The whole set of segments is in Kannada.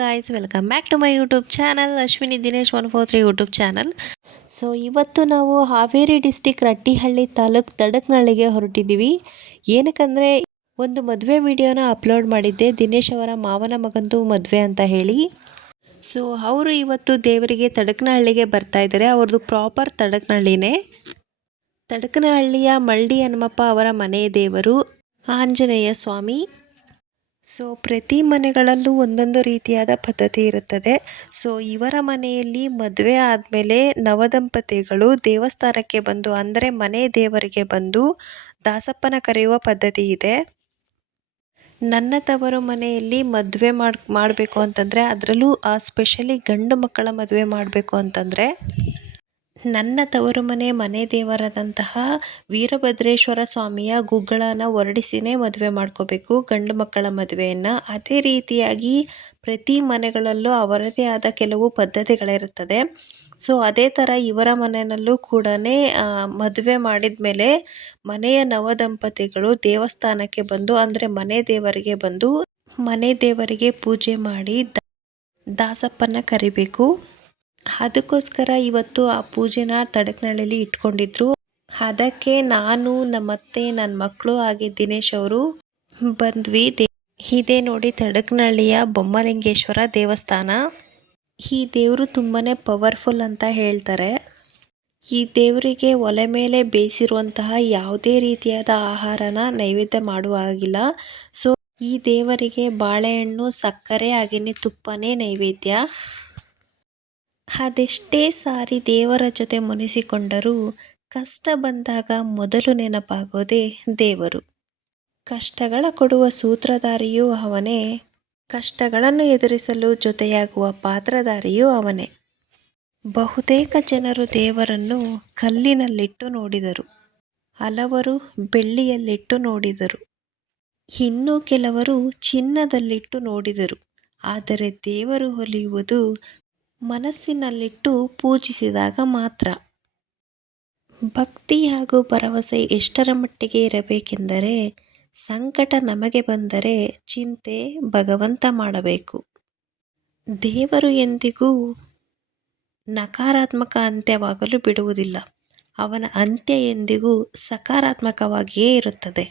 Guys, welcome back to my YouTube channel Ashwini Dinesh 143 YouTube channel. So ಇವತ್ತು ನಾವು ಹಾವೇರಿ ಡಿಸ್ಟಿಕ್ ರಟ್ಟಿಹಳ್ಳಿ ತಾಲೂಕ್ ತಡಕನಹಳ್ಳಿಗೆ ಹೊರಟಿದ್ದೀವಿ. ಏನಕ್ಕಂದರೆ ಒಂದು ಮದುವೆ ವಿಡಿಯೋನ ಅಪ್ಲೋಡ್ ಮಾಡಿದ್ದೆ, ದಿನೇಶ್ ಅವರ ಮಾವನ ಮಗಂದು ಮದುವೆ ಅಂತ ಹೇಳಿ. ಸೊ ಅವರು ಇವತ್ತು ದೇವರಿಗೆ ತಡಕನಹಳ್ಳಿಗೆ ಬರ್ತಾ ಇದ್ದಾರೆ. ಅವ್ರದ್ದು ಪ್ರಾಪರ್ ತಡಕನಹಳ್ಳಿನೇ. ತಡಕನಹಳ್ಳಿಯ ಮಳ್ಳಿ ಹನುಮಪ್ಪ ಅವರ ಮನೆ ದೇವರು ಆಂಜನೇಯ ಸ್ವಾಮಿ. ಸೊ ಪ್ರತಿ ಮನೆಗಳಲ್ಲೂ ಒಂದೊಂದು ರೀತಿಯಾದ ಪದ್ಧತಿ ಇರುತ್ತದೆ. ಸೊ ಇವರ ಮನೆಯಲ್ಲಿ ಮದುವೆ ಆದಮೇಲೆ ನವದಂಪತಿಗಳು ದೇವಸ್ಥಾನಕ್ಕೆ ಬಂದು, ಅಂದರೆ ಮನೆ ದೇವರಿಗೆ ಬಂದು ದಾಸಪ್ಪನ ಕರೆಯುವ ಪದ್ಧತಿ ಇದೆ. ನನ್ನ ತವರು ಮನೆಯಲ್ಲಿ ಮದುವೆ ಮಾಡಬೇಕು ಅಂತಂದರೆ, ಅದರಲ್ಲೂ ಸ್ಪೆಷಲಿ ಗಂಡು ಮಕ್ಕಳ ಮದುವೆ ಮಾಡಬೇಕು ಅಂತಂದರೆ ನನ್ನ ತವರು ಮನೆ ದೇವರಾದಂತಹ ವೀರಭದ್ರೇಶ್ವರ ಸ್ವಾಮಿಯ ಗುಗ್ಗಳನ ಹೊರಡಿಸಿನೇ ಮದುವೆ ಮಾಡ್ಕೋಬೇಕು ಗಂಡು ಮಕ್ಕಳ ಮದುವೆಯನ್ನು. ಅದೇ ರೀತಿಯಾಗಿ ಪ್ರತಿ ಮನೆಗಳಲ್ಲೂ ಅವರದೇ ಆದ ಕೆಲವು ಪದ್ಧತಿಗಳಿರುತ್ತದೆ. ಸೊ ಅದೇ ಥರ ಇವರ ಮನೆಯಲ್ಲೂ ಕೂಡ ಮದುವೆ ಮಾಡಿದ ಮೇಲೆ ಮನೆಯ ನವದಂಪತಿಗಳು ದೇವಸ್ಥಾನಕ್ಕೆ ಬಂದು, ಅಂದರೆ ಮನೆ ದೇವರಿಗೆ ಬಂದು ಮನೆ ದೇವರಿಗೆ ಪೂಜೆ ಮಾಡಿ ದಾಸಪ್ಪನ ಕರಿಬೇಕು. ಅದಕ್ಕೋಸ್ಕರ ಇವತ್ತು ಆ ಪೂಜೆನ ತಡಕನಹಳ್ಳಿಲಿ ಇಟ್ಕೊಂಡಿದ್ರು. ಅದಕ್ಕೆ ನಾನು, ನಮ್ಮತ್ತೆ, ನನ್ನ ಮಕ್ಕಳು ಹಾಗೆ ದಿನೇಶ್ ಅವರು ಬಂದ್ವಿ. ಇದೇ ನೋಡಿ ತಡಕನಹಳ್ಳಿಯ ಬೊಮ್ಮಲಿಂಗೇಶ್ವರ ದೇವಸ್ಥಾನ. ಈ ದೇವರು ತುಂಬಾ ಪವರ್ಫುಲ್ ಅಂತ ಹೇಳ್ತಾರೆ. ಈ ದೇವರಿಗೆ ಒಲೆ ಮೇಲೆ ಬೇಯಿಸಿರುವಂತಹ ಯಾವುದೇ ರೀತಿಯಾದ ಆಹಾರನ ನೈವೇದ್ಯ ಮಾಡುವ ಹಾಗಿಲ್ಲ. ಸೊ ಈ ದೇವರಿಗೆ ಬಾಳೆಹಣ್ಣು, ಸಕ್ಕರೆ ಹಾಗೆಯೇ ತುಪ್ಪನೇ ನೈವೇದ್ಯ. ಅದೆಷ್ಟೇ ಸಾರಿ ದೇವರ ಜೊತೆ ಮುನಿಸಿಕೊಂಡರೂ ಕಷ್ಟ ಬಂದಾಗ ಮೊದಲು ನೆನಪಾಗೋದೇ ದೇವರು. ಕಷ್ಟಗಳ ಕೊಡುವ ಸೂತ್ರಧಾರಿಯೂ ಅವನೇ, ಕಷ್ಟಗಳನ್ನು ಎದುರಿಸಲು ಜೊತೆಯಾಗುವ ಪಾತ್ರಧಾರಿಯೂ ಅವನೇ. ಬಹುತೇಕ ಜನರು ದೇವರನ್ನು ಕಲ್ಲಿನಲ್ಲಿಟ್ಟು ನೋಡಿದರು, ಹಲವರು ಬೆಳ್ಳಿಯಲ್ಲಿಟ್ಟು ನೋಡಿದರು, ಇನ್ನೂ ಕೆಲವರು ಚಿನ್ನದಲ್ಲಿಟ್ಟು ನೋಡಿದರು. ಆದರೆ ದೇವರು ಒಲಿಯುವುದು ಮನಸ್ಸಿನಲ್ಲಿಟ್ಟು ಪೂಜಿಸಿದಾಗ ಮಾತ್ರ. ಭಕ್ತಿ ಹಾಗೂ ಭರವಸೆ ಎಷ್ಟರ ಮಟ್ಟಿಗೆ ಇರಬೇಕೆಂದರೆ, ಸಂಕಟ ನಮಗೆ ಬಂದರೆ ಚಿಂತೆ ಭಗವಂತ ಮಾಡಬೇಕು. ದೇವರು ಎಂದಿಗೂ ನಕಾರಾತ್ಮಕ ಅಂತ್ಯವಾಗಲು ಬಿಡುವುದಿಲ್ಲ. ಅವನ ಅಂತ್ಯ ಎಂದಿಗೂ ಸಕಾರಾತ್ಮಕವಾಗಿಯೇ ಇರುತ್ತದೆ.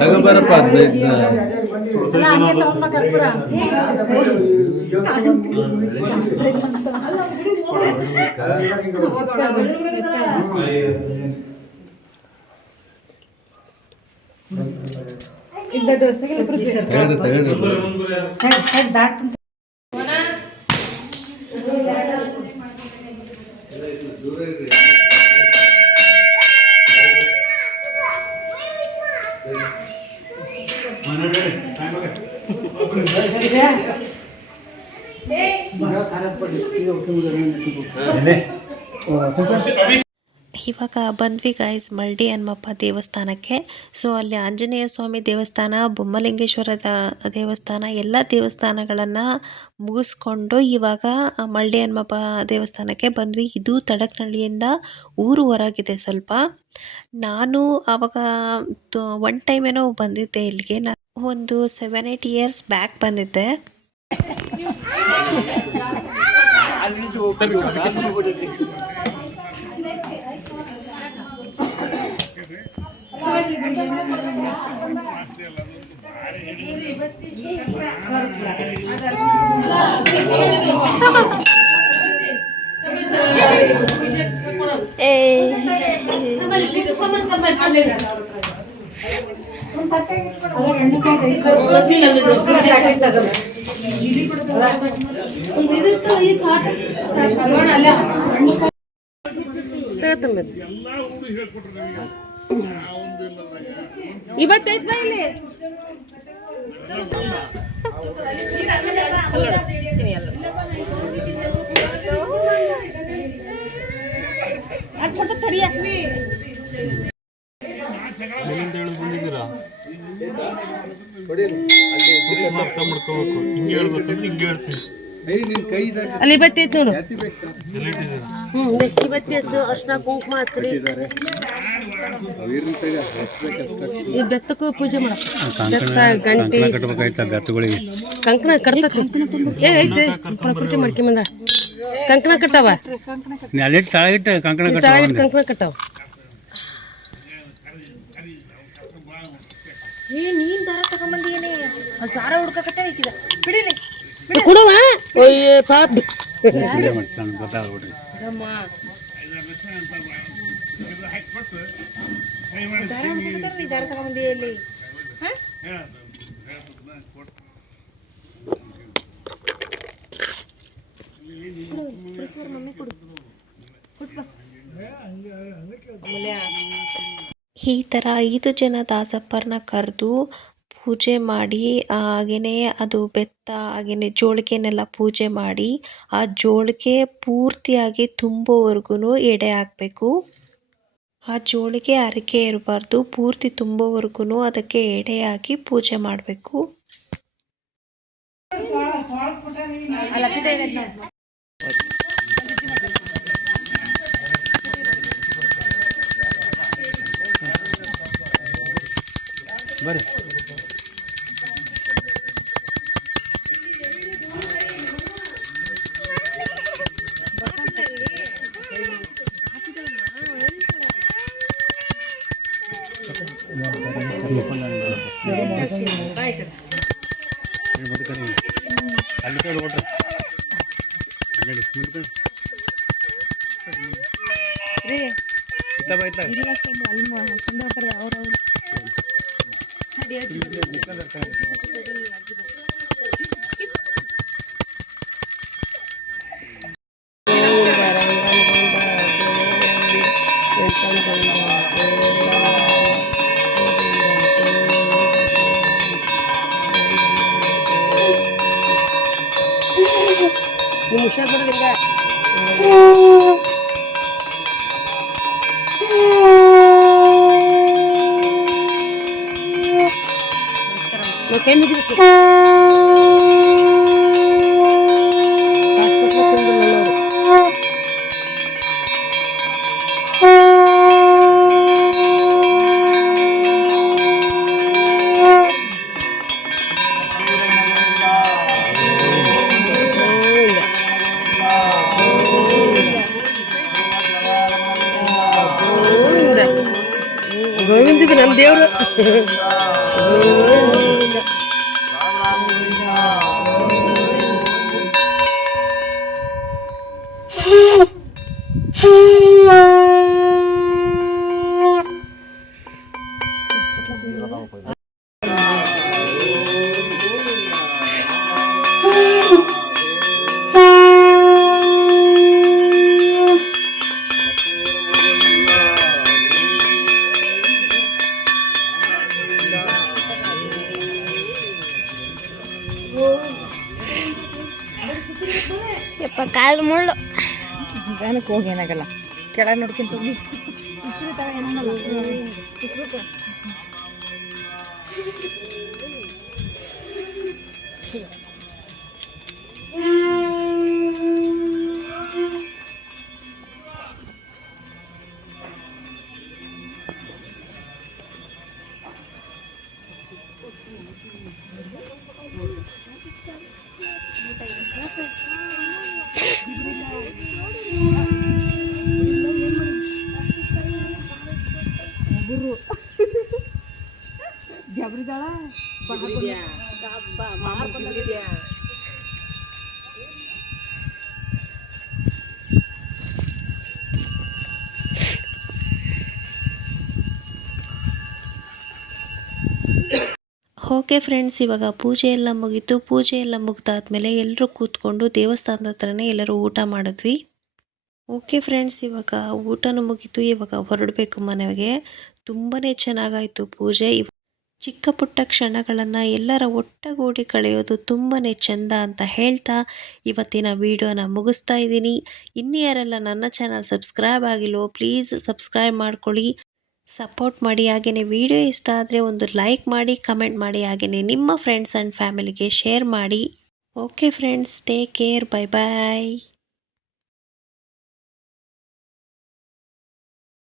ತಗೋಬಾರಪ್ಪ 15 ಇವಾಗ ಬಂದ್ವಿ ಗೈಸ್ ಮಲ್ಡಿ ಹನುಮಪ್ಪ ದೇವಸ್ಥಾನಕ್ಕೆ. ಸೊ ಅಲ್ಲಿ ಆಂಜನೇಯ ಸ್ವಾಮಿ ದೇವಸ್ಥಾನ, ಬೊಮ್ಮಲಿಂಗೇಶ್ವರದ ದೇವಸ್ಥಾನ, ಎಲ್ಲ ದೇವಸ್ಥಾನಗಳನ್ನು ಮುಗಿಸ್ಕೊಂಡು ಇವಾಗ ಮಲ್ಡಿ ಹನುಮಪ್ಪ ದೇವಸ್ಥಾನಕ್ಕೆ ಬಂದ್ವಿ. ಇದು ತಡಕನಹಳ್ಳಿಯಿಂದ ಊರು ಹೊರಗಿದೆ ಸ್ವಲ್ಪ. ನಾನು ಆವಾಗ ಒನ್ ಟೈಮ್ ಏನೋ ಬಂದಿದ್ದೆ ಇಲ್ಲಿಗೆ. ನಾನು ಒಂದು 7-8 ಇಯರ್ಸ್ ಬ್ಯಾಕ್ ಬಂದಿದ್ದೆ. ಇವತ್ತೈತ್ ಇಲ್ಲಿ ಅಲ್ಲಿ ಇವತ್ತೈತ್ ನೋಡು. ಇವತ್ತೈತು ಅರ್ಶಿನ ಕುಂಕುಮ ಹತ್ರಿ ಈ ಬೆತ್ತಕ್ಕೂ ಪೂಜೆ ಮಾಡ ಬೆತ್ತ ಗಂಟೆ ಕಂಕಣ ಕಟ್ತತಿ ಐತೆ ಪೂಜೆ ಮಾಡ್ಕೊಂಬಂದ ಕಂಕಣ ಕಟ್ಟಾವ ಕಂಕಣ ಕಟ್ಟಾವ. ನೀನ್ ದಾರ ತಗೊಂಬಂದಿಯೇನೆ ದಾರ ಹುಡ್ಕಕತ್ತೆ ಐತಿದ ಬಿಡಿಲಿ ಕೊಡುವ ಪಾಪ ದಾರ ತಗೊಂಬಂದಿಯಲ್ಲಿ ಮಮ್ಮಿ ಕೊಡು. ಈ ಥರ 5 ಜನ ದಾಸಪ್ಪರನ್ನ ಕರೆದು ಪೂಜೆ ಮಾಡಿ, ಹಾಗೆಯೇ ಅದು ಬೆತ್ತ ಹಾಗೆಯೇ ಜೋಳಿಗೆನೆಲ್ಲ ಪೂಜೆ ಮಾಡಿ, ಆ ಜೋಳಿಗೆ ಪೂರ್ತಿಯಾಗಿ ತುಂಬೋವರೆಗೂ ಎಡೆ ಹಾಕಬೇಕು. ಆ ಜೋಳಿಗೆ ಹರಕೆ ಇರಬಾರ್ದು, ಪೂರ್ತಿ ತುಂಬೋವರೆಗೂ ಅದಕ್ಕೆ ಎಡೆ ಹಾಕಿ ಪೂಜೆ ಮಾಡಬೇಕು. ದೇವ್ರು ಯಪ್ಪ ಕಾಲು ಮುಳ್ಳು ನಿಧಾನಕ್ಕೆ ಹೋಗಿ ಏನಾಗಲ್ಲ ಕೆಳಗೆ ನೋಡ್ಕೊಂತ ಹೋಗಿ ಜಬ್ರಿದಾಳ ಓಕೆ ಫ್ರೆಂಡ್ಸ್, ಇವಾಗ ಪೂಜೆ ಎಲ್ಲ ಮುಗೀತು. ಪೂಜೆ ಎಲ್ಲ ಮುಗ್ದಾದ್ಮೇಲೆ ಎಲ್ಲರೂ ಕೂತ್ಕೊಂಡು ದೇವಸ್ಥಾನದ ಹತ್ರನೇ ಎಲ್ಲರೂ ಊಟ ಮಾಡಿದ್ವಿ. ಓಕೆ ಫ್ರೆಂಡ್ಸ್, ಇವಾಗ ಊಟನೂ ಮುಗೀತು. ಇವಾಗ ಹೊರಡಬೇಕು ಮನೆಗೆ. ತುಂಬಾ ಚೆನ್ನಾಗಾಯಿತು ಪೂಜೆ. ಚಿಕ್ಕ ಪುಟ್ಟ ಕ್ಷಣಗಳನ್ನು ಎಲ್ಲರ ಒಟ್ಟಗೂಡಿ ಕಳೆಯೋದು ತುಂಬಾ ಚೆಂದ ಅಂತ ಹೇಳ್ತಾ ಇವತ್ತಿನ ವಿಡಿಯೋನ ಮುಗಿಸ್ತಾ ಇದ್ದೀನಿ. ಇನ್ನು ಯಾರೆಲ್ಲ ನನ್ನ ಚಾನಲ್ ಸಬ್ಸ್ಕ್ರೈಬ್ ಆಗಿಲ್ವೋ ಪ್ಲೀಸ್ ಸಬ್ಸ್ಕ್ರೈಬ್ ಮಾಡ್ಕೊಳ್ಳಿ, ಸಪೋರ್ಟ್ ಮಾಡಿ. ಹಾಗೆಯೇ ವಿಡಿಯೋ ಇಷ್ಟ ಆದರೆ ಒಂದು ಲೈಕ್ ಮಾಡಿ, ಕಮೆಂಟ್ ಮಾಡಿ, ಹಾಗೆಯೇ ನಿಮ್ಮ ಫ್ರೆಂಡ್ಸ್ ಆ್ಯಂಡ್ ಫ್ಯಾಮಿಲಿಗೆ ಶೇರ್ ಮಾಡಿ. Okay friends, take care, bye ಬಾಯ್.